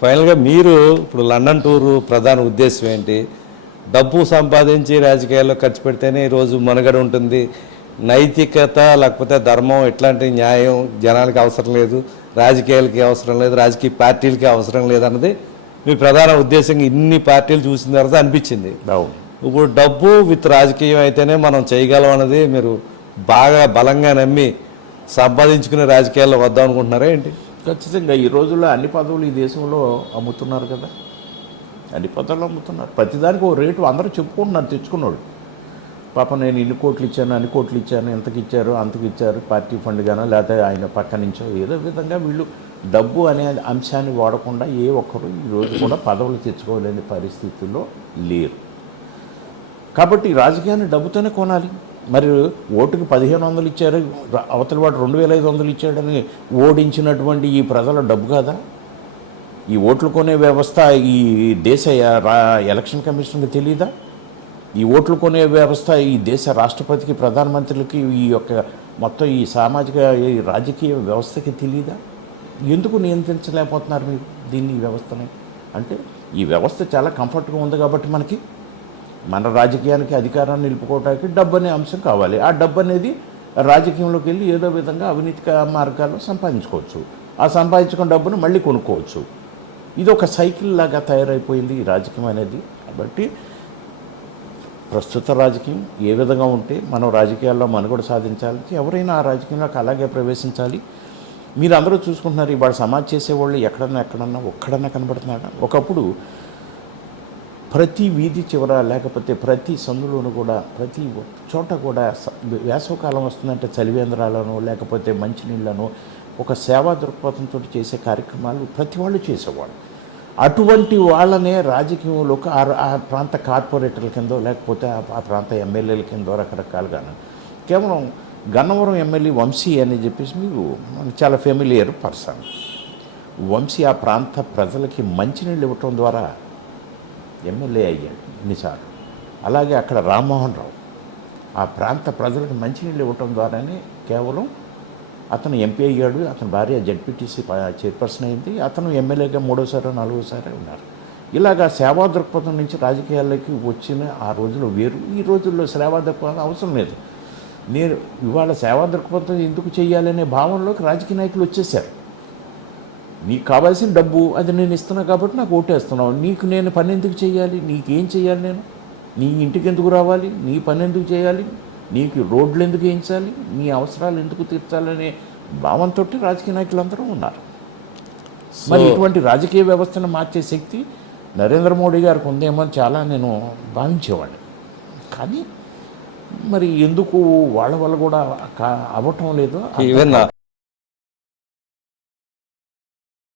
ఫైనల్గా మీరు ఇప్పుడు లండన్ టూరు ప్రధాన ఉద్దేశం ఏంటి? డబ్బు సంపాదించి రాజకీయాల్లో ఖర్చు పెడితేనే ఈరోజు మనుగడ ఉంటుంది. నైతికత లేకపోతే ధర్మం ఇట్లాంటి న్యాయం జనాలకి అవసరం లేదు. రాజకీయాలకి అవసరం లేదు. రాజకీయ పార్టీలకి అవసరం లేదు అన్నది మీ ప్రధాన ఉద్దేశం ఇన్ని పార్టీలు చూసిన తర్వాత అనిపించింది. ఇప్పుడు డబ్బు విత్ రాజకీయం అయితేనే మనం చేయగలం అన్నది మీరు బాగా బలంగా నమ్మి సంపాదించుకునే రాజకీయాల్లో వద్దాం అనుకుంటున్నారా ఏంటి? ఖచ్చితంగా ఈ రోజుల్లో అన్ని పదవులు ఈ దేశంలో అమ్ముతున్నారు కదా. అన్ని పదవులు అమ్ముతున్నారు. ప్రతిదానికి ఓ రేటు అందరూ చెప్పుకుంటున్నారు తెచ్చుకున్నాడు పాప నేను ఇన్ని కోట్లు ఇచ్చాను అన్ని కోట్లు ఇచ్చాను ఎంతకి ఇచ్చారు అంతకి ఇచ్చారు పార్టీ ఫండ్ గానో లేకపోతే ఆయన పక్క నుంచో ఏదో విధంగా వీళ్ళు డబ్బు అనే అంశాన్ని వాడకుండా ఏ ఒక్కరు ఈ రోజు కూడా పదవులు తెచ్చుకోలేని పరిస్థితుల్లో లేరు. కాబట్టి రాజకీయాన్ని డబ్బుతోనే కొనాలి. మరి ఓటుకి పదిహేను వందలు ఇచ్చారు అవతల వాడు రెండు వేల ఐదు వందలు ఇచ్చాడని ఓడించినటువంటి ఈ ప్రజల డబ్బు కాదా? ఈ ఓట్లు కొనే వ్యవస్థ ఈ దేశ రా- ఎలక్షన్ కమిషన్కి తెలియదా ఈ ఓట్లు కొనే వ్యవస్థ ఈ దేశ రాష్ట్రపతికి ప్రధానమంత్రులకి ఈ యొక్క మొత్తం ఈ సామాజిక ఈ రాజకీయ వ్యవస్థకి తెలియదా ఎందుకు నియంత్రించలేకపోతున్నారు మీరు దీన్ని ఈ వ్యవస్థని? అంటే ఈ వ్యవస్థ చాలా కంఫర్ట్గా ఉంది కాబట్టి మనకి మన రాజకీయానికి అధికారాన్ని నిలుపుకోవడానికి డబ్బు అనే అంశం కావాలి. ఆ డబ్బు అనేది రాజకీయంలోకి వెళ్ళి ఏదో విధంగా అవినీతి మార్గాల్లో సంపాదించుకోవచ్చు. ఆ సంపాదించుకున్న డబ్బును మళ్ళీ కొనుక్కోవచ్చు. ఇది ఒక సైకిల్ లాగా తయారైపోయింది ఈ రాజకీయం అనేది. కాబట్టి ప్రస్తుత రాజకీయం ఏ విధంగా ఉంటే మనం రాజకీయాల్లో మనుగడ సాధించాలి. ఎవరైనా ఆ రాజకీయంలోకి అలాగే ప్రవేశించాలి. మీరు అందరూ చూసుకుంటున్నారు ఇవాళ సమాజ్ చేసేవాళ్ళు ఎక్కడన్నా ఎక్కడన్నా ఒక్కడన్నా కనబడుతున్నాడా? ఒకప్పుడు ప్రతి వీధి చివర లేకపోతే ప్రతి సందులోనూ కూడా ప్రతి చోట కూడా వేసవకాలం వస్తుందంటే చలివేంద్రాలను లేకపోతే మంచినీళ్ళను ఒక సేవా దృక్పథంతో చేసే కార్యక్రమాలు ప్రతి వాళ్ళు చేసేవాళ్ళు. అటువంటి వాళ్ళనే రాజకీయంలోకి ఆ ఆ ప్రాంత కార్పొరేటర్ల కిందో లేకపోతే ఆ- ప్రాంత ఎమ్మెల్యేల కిందో రకరకాలుగాను. కేవలం గన్నవరం ఎమ్మెల్యే వంశీ అని చెప్పేసి మీకు చాలా ఫెమిలియర్ పర్సన్ వంశీ ఆ ప్రాంత ప్రజలకి మంచినీళ్ళు ఇవ్వటం ద్వారా ఎమ్మెల్యే అయ్యాడు ఎన్నిసార్లు. అలాగే అక్కడ రామ్మోహన్ రావు. ఆ ప్రాంత ప్రజలకు మంచినీళ్ళు ఇవ్వటం ద్వారానే కేవలం అతను ఎంపీ అయ్యాడు అతని భార్య జడ్పీటీసీ చైర్పర్సన్ అయింది అతను ఎమ్మెల్యేగా మూడోసారి నాలుగోసారి ఉన్నారు. ఇలాగా సేవా దృక్పథం నుంచి రాజకీయాల్లోకి వచ్చిన ఆ రోజులు వేరు. ఈ రోజుల్లో సేవా దృక్పథం అవసరం లేదు. నేను ఇవాళ సేవా దృక్పథం ఎందుకు చేయాలనే భావనలోకి రాజకీయ నాయకులు వచ్చేసారు. నీకు కావాల్సిన డబ్బు అది నేను ఇస్తున్నా కాబట్టి నాకు ఓటేస్తున్నావు. నీకు నేను పని ఎందుకు చేయాలి? నీకేం చేయాలి నేను? నీ ఇంటికి ఎందుకు రావాలి? నీ పని ఎందుకు చేయాలి? నీకు రోడ్లు ఎందుకు వేయించాలి? నీ అవసరాలు ఎందుకు తీర్చాలనే భావంతో రాజకీయ నాయకులందరూ ఉన్నారు. మరి ఇటువంటి రాజకీయ వ్యవస్థను మార్చే శక్తి నరేంద్ర మోడీ గారికి ఉందేమో చాలా నేను భావించేవాడిని. కానీ మరి ఎందుకు వాళ్ళ వల్ల కూడా కా- అవ్వటం లేదో? ఈవెన్